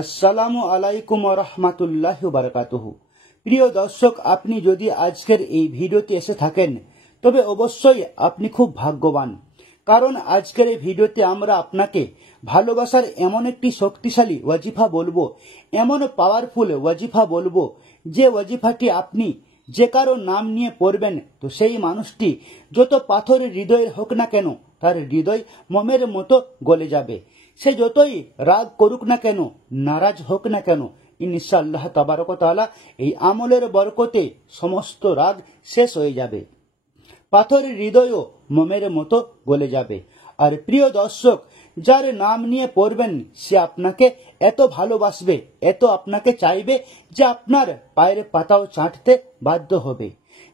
আসসালামু আলাইকুম ওয়া রাহমাতুল্লাহি ওয়া বারাকাতুহু। প্রিয় দর্শক, আপনি যদি আজকের এই ভিডিওতে এসে থাকেন তবে অবশ্যই আপনি খুব ভাগ্যবান, কারণ আজকের এই ভিডিওতে আমরা আপনাকে ভালোবাসার এমন একটি শক্তিশালী ওয়াজিফা বলবো, এমন পাওয়ারফুল ওয়াজিফা বলবো, যে ওয়াজিফাটি আপনি যে কারো নাম নিয়ে পড়বেন তো সেই মানুষটি যত পাথরের হৃদয়ের হোক না কেন তার হৃদয় মোমের মতো গলে যাবে। সে যতই রাগ করুক না কেন, নারাজ হোক না কেন, ইনশাআল্লাহ তাবারক ওয়া তাআলা এই আমলের বরকতে সমস্ত রাগ শেষ হয়ে যাবে, পাথরের হৃদয়ও মোমের মতো গলে যাবে। আর প্রিয় দর্শক, যার নাম নিয়ে পড়বেন সে আপনাকে এত ভালোবাসবে, এত আপনাকে চাইবে যে আপনার পায়ের পাতাও চাটতে বাধ্য হবে।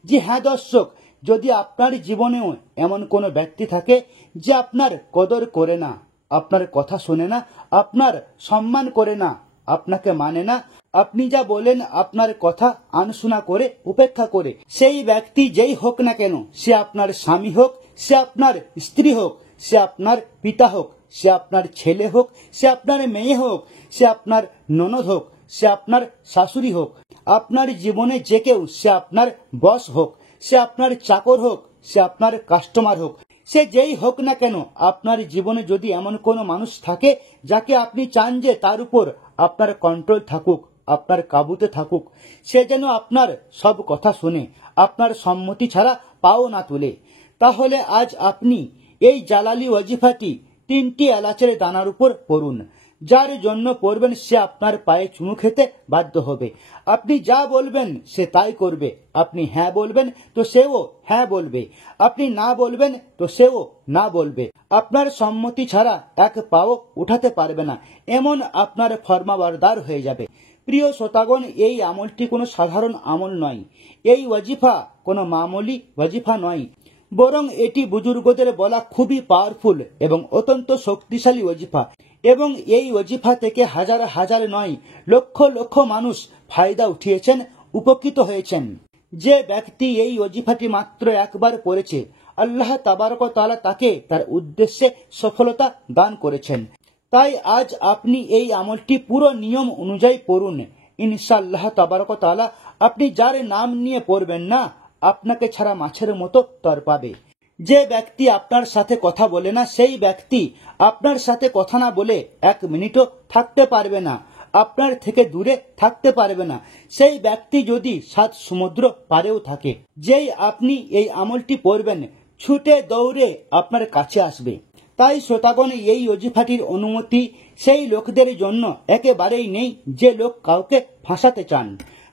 জি হ্যাঁ দর্শক, যদি আপনার জীবনেও এমন কোনো ব্যক্তি থাকে যে আপনার কদর করে না, আপনার কথা শোনে না, আপনার সম্মান করে না, আপনাকে মানে না, আপনি যা বলেন আপনার কথা আনশোনা করে উপেক্ষা করে, সেই ব্যক্তি যেই হোক না কেন, সে আপনার স্বামী হোক, সে আপনার স্ত্রী হোক, সে আপনার পিতা হোক, সে আপনার ছেলে হোক, সে আপনার মেয়ে হোক, সে আপনার ননদ হোক, সে আপনার শাশুড়ি হোক, আপনার জীবনে যে কেউ, সে আপনার বস হোক, সে আপনার চাকর হোক, সে আপনার কাস্টমার হোক, সে যেই হোক না কেন, আপনার জীবনে যদি এমন কোনো মানুষ থাকে যাকে আপনি চান যে তার উপর আপনার কন্ট্রোল থাকুক, আপনার কাবুতে থাকুক, সে যেন আপনার সব কথা শুনে, আপনার সম্মতি ছাড়া পাও না তুলে, তাহলে আজ আপনি এই জালালি ওয়াজিফাটি 3টি এলাচের দানার উপর পড়ুন। যার জন্য পড়বেন সে আপনার পায়ে চুমু খেতে বাধ্য হবে। আপনি যা বলবেন সে তাই করবে, আপনি হ্যাঁ বলবেন তো সেও হ্যাঁ বলবে, আপনি না বলবেন তো সেও না বলবে, আপনার সম্মতি ছাড়া এক পাও উঠাতে পারবে না, এমন আপনার ফরমাবরদার হয়ে যাবে। প্রিয় শ্রোতাগণ, এই আমলটি কোনো সাধারণ আমল নয়, এই ওয়াজিফা কোনো মামুলি ওয়াজিফা নয়, বরং এটি বুজুর্গদের বলা খুবই পাওয়ারফুল এবং অত্যন্ত শক্তিশালী ওয়াজিফা, এবং এই ওয়াজিফা থেকে হাজার হাজার নয়, লক্ষ লক্ষ মানুষ ফায়দা উঠিয়েছেন, উপকৃত হয়েছেন। যে ব্যক্তি এই ওয়াজিফাটি মাত্র একবার পড়েছে, আল্লাহ তাবারক ওয়া তাআলা তাকে তার উদ্দেশ্যে সফলতা দান করেছেন। তাই আজ আপনি এই আমলটি পুরো নিয়ম অনুযায়ী পড়ুন, ইনশাআল্লাহ তাবারক ওয়া তাআলা আপনি যার নাম নিয়ে পড়বেন না, আপনাকে ছাড়া মাছের মতো তরপাবে। যে ব্যক্তি আপনার সাথে কথা বলে না, সেই ব্যক্তি আপনার সাথে কথা না বলে 1 মিনিটও থাকতে পারবে না, আপনার থেকে দূরে থাকতে পারবে না। সেই ব্যক্তি যদি 7 সমুদ্র পারেও থাকে, যেই আপনি এই আমলটি পড়বেন, ছুটে দৌড়ে আপনার কাছে আসবে। তাই শ্রোতাগণ, এই ওয়াজিফাটির অনুমতি সেই লোকদের জন্য একেবারেই নেই যে লোক কাউকে ফাঁসাতে চান,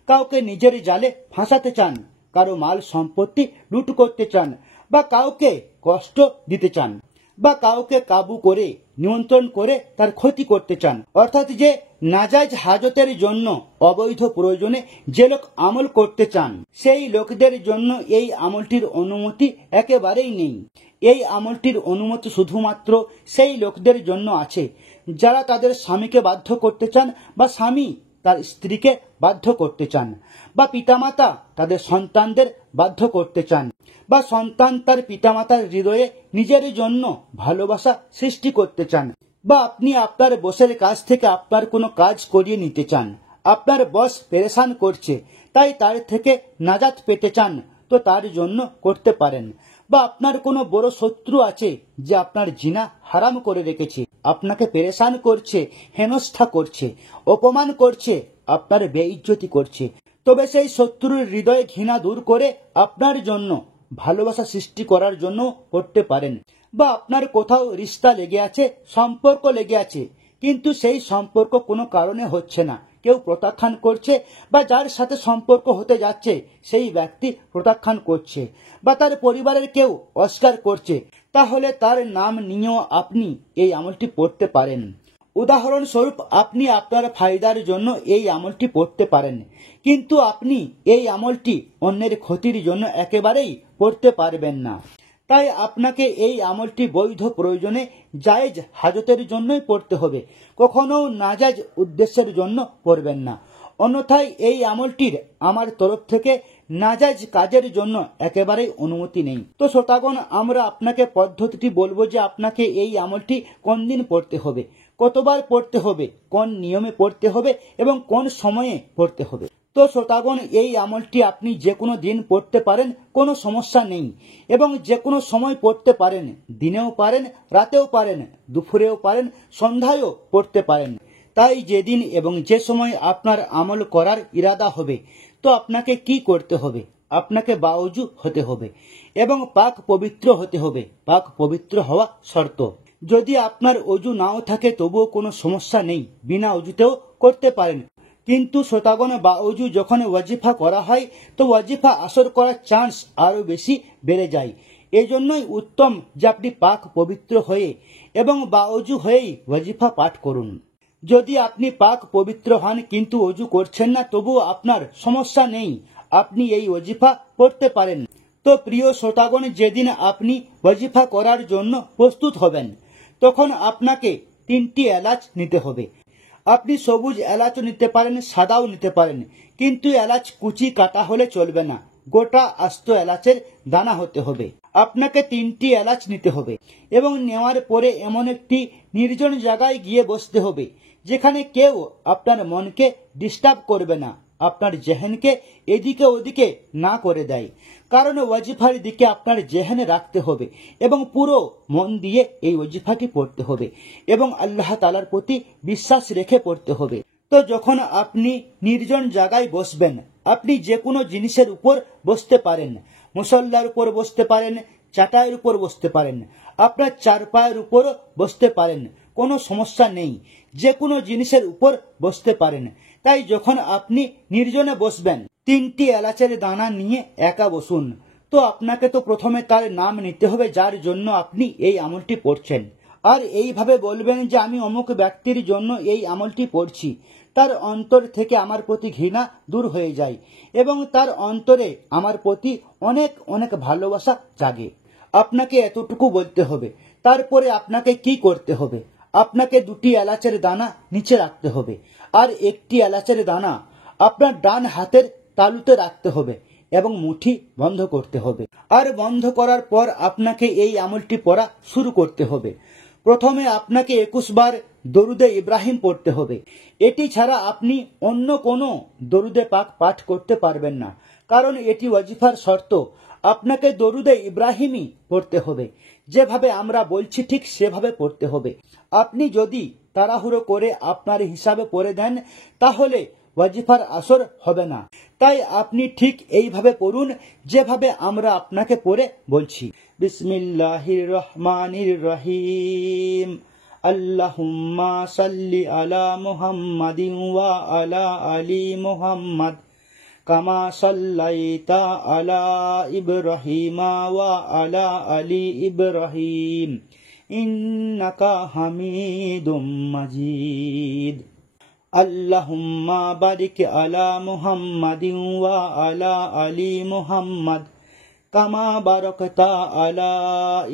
কাউকে নিজের জালে ফাঁসাতে চান, কারো মাল সম্পত্তি লুট করতে চান, বা কাউকে কষ্ট দিতে চান, বা কাউকে কাবু করে নিয়ন্ত্রণ করে তার ক্ষতি করতে চান। অর্থাৎ যে নাজায়েজ হাজতের জন্য অবৈধ প্রয়োজনে যে লোক আমল করতে চান, সেই লোকদের জন্য এই আমলটির অনুমতি একেবারেই নেই। এই আমলটির অনুমতি শুধুমাত্র সেই লোকদের জন্য আছে যারা তাদের স্বামীকে বাধ্য করতে চান, বা স্বামী তার স্ত্রীকে বাধ্য করতে চান, বা পিতামাতা তাদের সন্তানদের বাধ্য করতে চান, বা সন্তান তার পিতামাতার হৃদয়ে নিজের জন্য ভালোবাসা সৃষ্টি করতে চান, বা আপনি আপনার বসের কাছ থেকে আপনার কোনো কাজ করিয়ে নিতে চান, আপনার বস পেরেশান করছে তাই তার থেকে নাজাত পেতে চান, তো তার জন্য করতে পারেন। বা আপনার কোনো বড় শত্রু আছে যে আপনার জিনা হারাম করে রেখেছে, আপনাকে পেরেশান করছে, হেনস্থা করছে, অপমান করছে, আপনার বেইজ্জতি করছে, তবে সেই শত্রুর হৃদয়ে ঘৃণা দূর করে আপনার জন্য ভালোবাসা সৃষ্টি করার জন্য করতে পারেন। বা আপনার কোথাও রিশতা লেগে আছে, সম্পর্ক লেগে আছে, কিন্তু সেই সম্পর্ক কোনো কারণে হচ্ছে না, কেউ প্রত্যাখ্যান করছে, বা যার সাথে সম্পর্ক হতে যাচ্ছে সেই ব্যক্তি প্রত্যাখ্যান করছে, বা তার পরিবারের কেউ অস্বীকার করছে, তাহলে তার নাম নিয়েও আপনি এই আমলটি পড়তে পারেন। উদাহরণস্বরূপ, আপনি আপনার ফায়দার জন্য এই আমলটি পড়তে পারেন, কিন্তু আপনি এই আমলটি অন্যের ক্ষতির জন্য একেবারেই পড়তে পারবেন না। তাই আপনাকে এই আমলটি বৈধ প্রয়োজনে জায়েজ হাজতের জন্যই পড়তে হবে, কখনো নাজায়েজ উদ্দেশ্যের জন্য পড়বেন না। অন্যথায় এই আমলটির আমার তরফ থেকে নাজায়েজ কাজের জন্য একেবারেই অনুমতি নেই। তো শ্রোতাগণ, আমরা আপনাকে পদ্ধতিটি বলবো যে আপনাকে এই আমলটি কোন দিন পড়তে হবে, কতবার পড়তে হবে, কোন নিয়মে পড়তে হবে এবং কোন সময়ে পড়তে হবে। তো শ্রোতাগণ, এই আমলটি আপনি যে কোনো দিন পড়তে পারেন, কোনো সমস্যা নেই, এবং যে কোনো সময় পড়তে পারেন। দিনেও পারেন, রাতেও পারেন, দুপুরেও পারেন, সন্ধ্যায়ও পড়তে পারেন। তাই যেদিন এবং যে সময় আপনার আমল করার ইরাদা হবে, তো আপনাকে কি করতে হবে? আপনাকে বাউজু হতে হবে এবং পাক পবিত্র হতে হবে। পাক পবিত্র হওয়া শর্ত। যদি আপনার অজু নাও থাকে তবুও কোনো সমস্যা নেই, বিনা অজুতেও করতে পারেন। কিন্তু শ্রোতাগণ, বাউজু যখন ওয়াজিফা করা হয় তো ওয়াজিফা আসর করার চান্স আরো বেশি বেড়ে যায়। এজন্যই উত্তম যে আপনি পাক পবিত্র হয়ে এবং বাউজু হয়েই ওয়াজিফা পাঠ করুন। যদি আপনি পাক পবিত্র হন কিন্তু অজু করছেন না, তবুও আপনার সমস্যা নেই, আপনি এই ওয়াজিফা পড়তে পারেন। তো প্রিয় শ্রোতাগণ, যেদিন আপনি ওয়াজিফা করার জন্য প্রস্তুত হবেন তখন আপনাকে 3টি এলাচ নিতে হবে। আপনি সবুজ এলাচও নিতে পারেন, সাদাও নিতে পারেন, কিন্তু এলাচ কুচি কাটা হলে চলবে না, গোটা আস্ত এলাচের দানা হতে হবে। আপনাকে 3টি এলাচ নিতে হবে এবং নেওয়ার পরে এমন একটি নির্জন জায়গায় গিয়ে বসতে হবে যেখানে কেউ আপনার মনকে ডিস্টার্ব করবে না, আপনার জেহেনকে এদিকে ওদিকে না করে দেয়। কারণ ওয়াজিফার দিকে আপনার জেহেন রাখতে হবে এবং পুরো মন দিয়ে এই ওয়াজিফাটি পড়তে হবে এবং আল্লাহ তাআলার প্রতি বিশ্বাস রেখে পড়তে হবে। তো যখন আপনি নির্জন জায়গায় বসবেন, আপনি যে কোনো জিনিসের উপর বসতে পারেন, মুসল্লার উপর বসতে পারেন, চাটাইয়ের উপর বসতে পারেন, আপনার চারপায়ের উপর বসতে পারেন, কোনো সমস্যা নেই, যে কোনো জিনিসের উপর বসতে পারেন। তাই যখন আপনি নির্জনে বসবেন 3টি এলাচের দানা নিয়ে একা বসুন। তো আপনাকে তো প্রথমে তার নাম নিতে হবে যার জন্য আপনি এই আমলটি পড়ছেন, আর এইভাবে বলবেন যে আমি অমুক ব্যক্তির জন্য এই আমলটি পড়ছি, তার অন্তর থেকে আমার প্রতি ঘৃণা দূর হয়ে যায় এবং তার অন্তরে আমার প্রতি অনেক অনেক ভালোবাসা জাগে। আপনাকে এতটুকু বলতে হবে। তারপরে আপনাকে কি করতে হবে? আপনাকে 2টি এলাচের দানা নিচে রাখতে হবে আর 1টি এলাচের দানা আপনার ডান হাতের তালুতে রাখতে হবে এবং মুঠি বন্ধ করতে হবে। আর বন্ধ করার পর আপনাকে এই আমলটি পড়া শুরু করতে হবে। প্রথমে আপনাকে 21 বার দরুদে ইব্রাহিম পড়তে হবে। এটি ছাড়া আপনি অন্য কোনো দরুদে পাক পাঠ করতে পারবেন না, কারণ এটি ওয়াজিফার শর্ত। আপনাকে দরুদে ইব্রাহিমই পড়তে হবে, যেভাবে আমরা বলছি ঠিক সেভাবে পড়তে হবে। আপনি যদি তাড়াহুড়ো করে আপনার হিসাবে পড়ে দেন তাহলে ওয়াজিফার আসর হবে না। তাই আপনি ঠিক এইভাবে পড়ুন যেভাবে আমরা আপনাকে পড়ে বলছি। বিসমিল্লাহির রহমানির রহিম। আল্লাহুম্মা সাল্লি আলা মুহাম্মাদিন ওয়া আলা আলি মুহাম্মাদ কামা সাল্লাইতা আলা ইব্রাহিমা ওয়া আলা আলি ইব্রাহিম ইন্নাকা হামিদুম মাজিদ। আল্লাহুম্মা বারিক আলা মুহাম্মাদিন ওয়া আলা আলি মুহাম্মাদ কামা বারাকতা আলা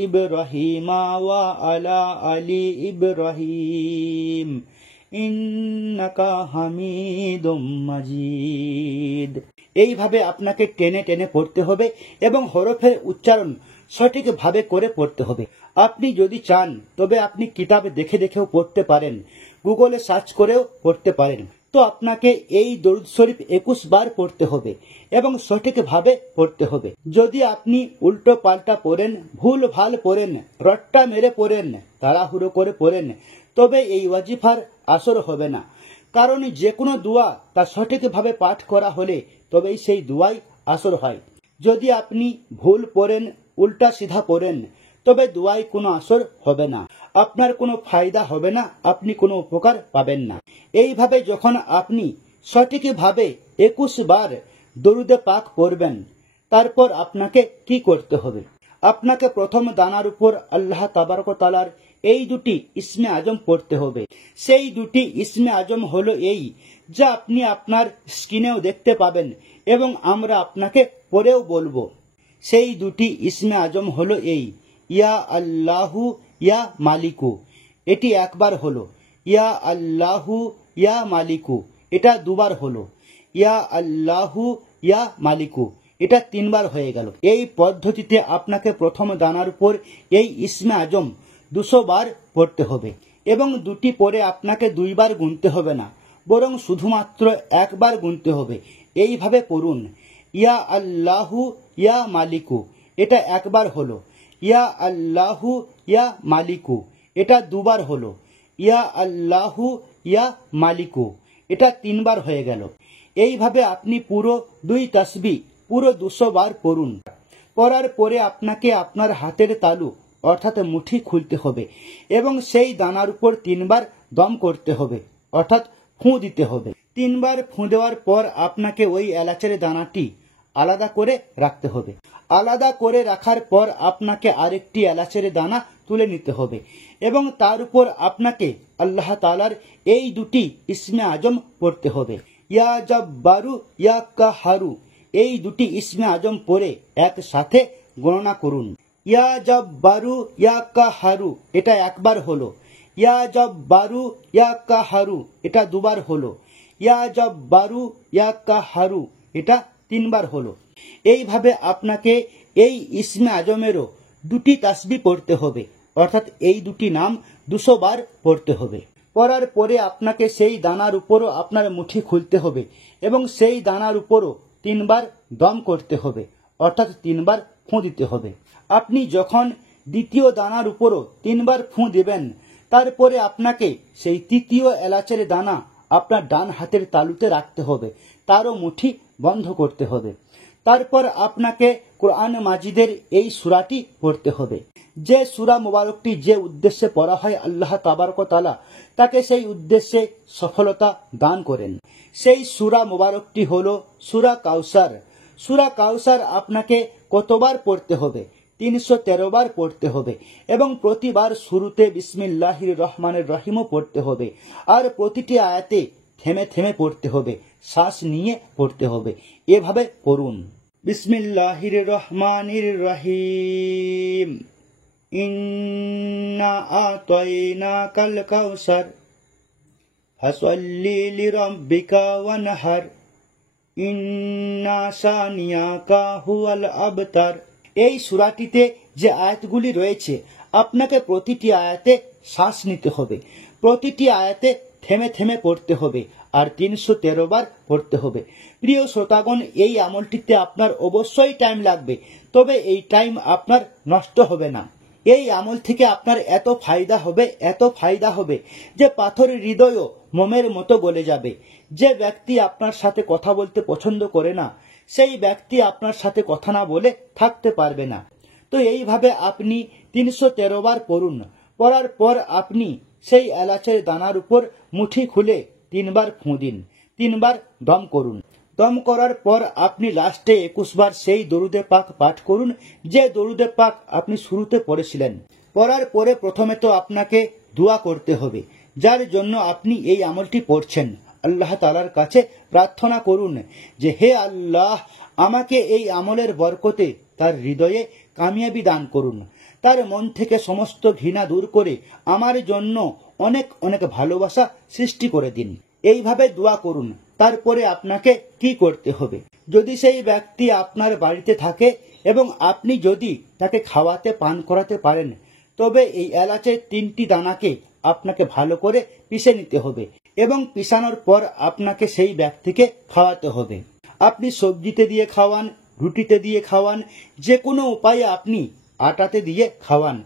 ইব্রাহিমা ওয়া আলা আলি ইব্রাহিম ইন্নাকা হামিদুম মাজিদ। এইভাবে আপনাকে টেনে টেনে পড়তে হবে এবং হরফের উচ্চারণ সঠিকভাবে করে পড়তে হবে। আপনি যদি চান তবে আপনি কিতাবে দেখে দেখেও পড়তে পারেন, গুগলে সার্চ করেও পড়তে পারেন। তো আপনাকে এই দরুদ শরীফ 21 বার পড়তে হবে এবং সঠিকভাবে পড়তে হবে। যদি আপনি উল্টো পাল্টা পড়েন, ভুল ভাল পড়েন, রট্টা মেরে পড়েন, তাড়াহুড়ো করে পড়েন, তবে এই ওয়াজিফার আসর হবে না। কারণ যে কোনো দোয়া তা সঠিকভাবে পাঠ করা হলে তবেই সেই দোয়াই আসর হয়। যদি আপনি ভুল পড়েন, উল্টা সিধা পড়েন, তবে দোয়ায় কোনো আসর হবে না, আপনার কোনো ফায়দা হবে না, আপনি কোনো উপকার পাবেন না। এইভাবে যখন আপনি সঠিকভাবে 21 বার দরুদে পাক পড়বেন, তারপর আপনাকে কি করতে হবে? আপনাকে প্রথম দানার উপর আল্লাহ তাবারক ওয়া তাআলার এই 2টি ইসমে আজম পড়তে হবে। সেই 2টি ইসমে আজম হলো এই, যা আপনি আপনার স্ক্রিনেও দেখতে পাবেন এবং আমরা আপনাকে পড়েও বলবো। সেই 2টি ইসমে আজম হলো এই, ইয়া আল্লাহু ইয়া মালিকু, এটি একবার হলো। ইয়া আল্লাহু ইয়া মালিকু, এটা 2 বার হলো। ইয়া আল্লাহু ইয়া মালিকু, এটা 3 বার হয়ে গেল। এই পদ্ধতিতে আপনাকে প্রথম দানার উপর এই ইসমে আজম 200 বার পড়তে হবে। এবং দুটি পরে আপনাকে দুইবার গুনতে হবে না, বরং শুধুমাত্র একবার গুনতে হবে। এইভাবে পড়ুন, ইয়া আল্লাহু ইয়া মালিকু, এটা একবার হলো। ইয়া আল্লাহু ইয়া মালিকু, এটা দুবার হলো। ইয়া আল্লাহু ইয়া মালিকু, এটা তিনবার হয়ে গেল। এইভাবে আপনি পুরো 2 তাসবিহ পুরো 200 বার পড়ুন। পড়ার পরে আপনাকে আপনার হাতের তালু অর্থাৎ মুঠি খুলতে হবে এবং সেই দানার উপর 3 বার দম করতে হবে, অর্থাৎ ফুঁ দিতে হবে। 3 বার ফুঁ দেওয়ার পর আপনাকে ওই এলাচের দানাটি আলাদা করে রাখতে হবে। আলাদা করে রাখার পর আপনাকে আরেকটি এলাচের দানা তুলে নিতে হবে এবং তার উপর আপনাকে আল্লাহ তাআলার এই দুটি ইসমে আজম পড়তে হবে, ইয়া জব্বারু ইয়া কাহারু। এই দুটি ইসমে আজম পড়ে একসাথে গণনা করুন। ইয়া জব্বারু ইয়া কাহারু, এটা একবার হলো। ইয়া জব্বারু ইয়া কাহারু, এটা দুবার হলো। ইয়া জব্বারু ইয়া কাহারু, এটা 3 বার হলো। এইভাবে আপনাকে এই ইসমে আজমেরও 2টি তাসবিহ পড়তে হবে, অর্থাৎ এই দুটি নাম 200 বার পড়তে হবে। পড়ার পরে আপনাকে সেই দানার উপরও আপনার মুঠি খুলতে হবে এবং সেই দানার উপরও 3 বার দম করতে হবে, অর্থাৎ 3 বার ফুঁ দিতে হবে। আপনি যখন দ্বিতীয় দানার উপরও 3 বার ফুঁ দেবেন, তারপরে আপনাকে সেই তৃতীয় এলাচের দানা আপনার ডান হাতের তালুতে রাখতে হবে, তারও মুঠি বন্ধ করতে হবে। তারপর আপনাকে কোরআন মাজিদের এই সূরাটি পড়তে হবে। যে সূরা মোবারকটি যে উদ্দেশ্যে পড়া হয়, আল্লাহ তাবারক ওয়া তাআলা তাকে সেই উদ্দেশ্যে সফলতা দান করেন। সেই সূরা মোবারকটি হলো সূরা কাউসার। সূরা কাউসার আপনাকে কতবার পড়তে হবে? 313 বার পড়তে হবে এবং প্রতিবার শুরুতে বিসমিল্লাহির রহমানির রহিমও পড়তে হবে। আর প্রতিটি আয়াতে থেমে থেমে পড়তে হবে, শ্বাস নিয়ে পড়তে হবে। এভাবে পড়ুন, বিসমিল্লাহির রহমানির রহিম, ইন্না আতাইনাকাল কাউসার ফাসাল্লি লিরাব্বিকা ওয়ানহার ইন্না শানিয়াকা হুয়াল আবতার। এই সূরাটিতে যে আয়াতগুলি রয়েছে, আপনাকে প্রতিটি আয়াতে শ্বাস নিতে হবে, প্রতিটি আয়াতে থেমে থেমে পড়তে হবে আর 313 বার পড়তে হবে। প্রিয় শ্রোতাগণ, এই আমলটিতে আপনার অবশ্যই টাইম লাগবে, তবে এই টাইম আপনার নষ্ট হবে না। এই আমল থেকে আপনার এত ফায়দা হবে যে পাথরের হৃদয়ও মোমের মতো গলে যাবে। যে ব্যক্তি আপনার সাথে কথা বলতে পছন্দ করে না, সেই ব্যক্তি আপনার সাথে কথা না বলে থাকতে পারবে না। তো এইভাবে আপনি 313 বার পড়ুন। পড়ার পর আপনি সেই এলাচের দানার উপর মুঠি খুলে 3 বার ফুঁ দিন, 3 বার দম করুন। দম করার পর আপনি লাস্টে 21 বার সেই দরুদে পাক পাঠ করুন, যে দরুদে পাক আপনি শুরুতে পড়েছিলেন। পড়ার পরে প্রথমে তো আপনাকে দোয়া করতে হবে, যার জন্য আপনি এই আমলটি পড়ছেন। আল্লাহ তাআলার কাছে প্রার্থনা করুন যে হে আল্লাহ, আমাকে এই আমলের বরকতে তার হৃদয়ে কামিয়াবি দান করুন, তার মন থেকে সমস্ত ঘৃণা দূর করে আমার জন্য অনেক অনেক ভালোবাসা সৃষ্টি করে দিন। এইভাবে দোয়া করুন। তারপরে আপনাকে কি করতে হবে? যদি সেই ব্যক্তি আপনার বাড়িতে থাকে এবং আপনি যদি তাকে খাওয়াতে পান করাতে পারেন, তবে এই এলাচের 3টি দানাকে আপনাকে ভালো করে পিষে নিতে হবে এবং পিষানোর পর আপনাকে সেই ব্যক্তিকে খাওয়াতে হবে। আপনি সবজিতে দিয়ে খাওয়ান, রুটিতে দিয়ে খাওয়ান, যে কোনো উপায়ে আপনি আটাতে দিয়ে খাওয়ান,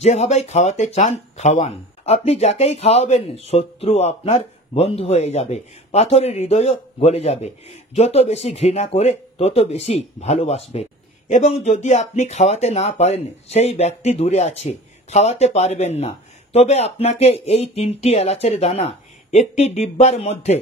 যেভাবেই খাওয়াতে চান খাওয়ান। আপনি যাকেই খাওয়াবেন শত্রু আপনার বন্ধু হয়ে যাবে, পাথরের হৃদয়ও গলে যাবে। যত বেশি ঘৃণা করে তত বেশি ভালোবাসবে। এবং যদি আপনি খাওয়াতে না পারেন, সেই ব্যক্তি দূরে আছে, খাওয়াতে পারবেন না, তবে আপনাকে এই 3টি এলাচের দানা একটি ডিব্বার মধ্যে,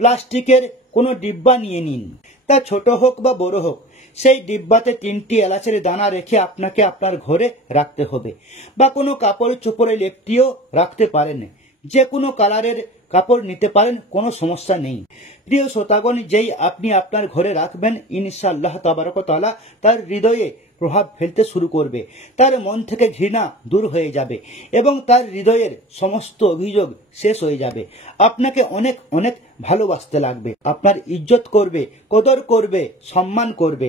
প্লাস্টিকের কোনো ডিব্বা নিয়ে নিন, তা ছোট হোক বা বড় হোক, সেই ডিব্বাতে 3টি এলাচের দানা রেখে আপনাকে আপনার ঘরে রাখতে হবে, বা কোনো কাপড় চোপড়ে লেপটিও রাখতে পারেন। যে কোনো কালারের কাপড় নিতে পারেন, কোনো সমস্যা নেই। প্রিয় শ্রোতাগণ, যেই আপনি আপনার ঘরে রাখবেন, ইনশাআল্লাহ তাবারক ওয়া তাআলা তার হৃদয়ে প্রভাব ফেলতে শুরু করবে, তার মন থেকে ঘৃণা দূর হয়ে যাবে এবং তার হৃদয়ের সমস্ত অভিযোগ শেষ হয়ে যাবে। আপনাকে অনেক অনেক ভালোবাসতে লাগবে, আপনার ইজ্জত করবে, কদর করবে, সম্মান করবে।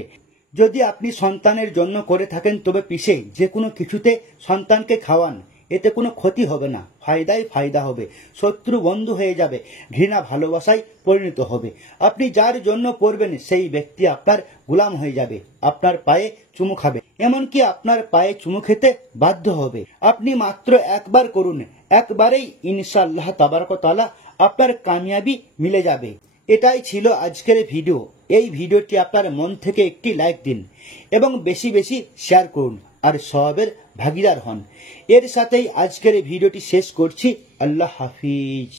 যদি আপনি সন্তানের জন্য করে থাকেন, তবে পিছে যে কোনো কিছুতে সন্তানকে খাওয়ান, এতে কোনো ক্ষতি হবে না, ফায়দাই ফায়দা হবে। শত্রু বন্ধু হয়ে যাবে, ঘৃণা ভালোবাসায় পরিণত হবে। আপনি যার জন্য পড়বেন সেই ব্যক্তি আপনার গোলাম হয়ে যাবে, আপনার পায়ে চুমু খাবে, এমনকি আপনার পায়ে চুমু খেতে বাধ্য হবে। আপনি মাত্র একবার করুন, একবারেই ইনশাআল্লাহ তাবারক ওয়া তাআলা আপনার কামিয়াবি মিলে যাবে। এটাই ছিল আজকের ভিডিও। এই ভিডিওটি আপনার মন থেকে একটি লাইক দিন এবং বেশি বেশি শেয়ার করুন আর সওয়াবের ভাগীদার হন। এর সাথেই আজকের ভিডিওটি শেষ করছি। আল্লাহ হাফিজ।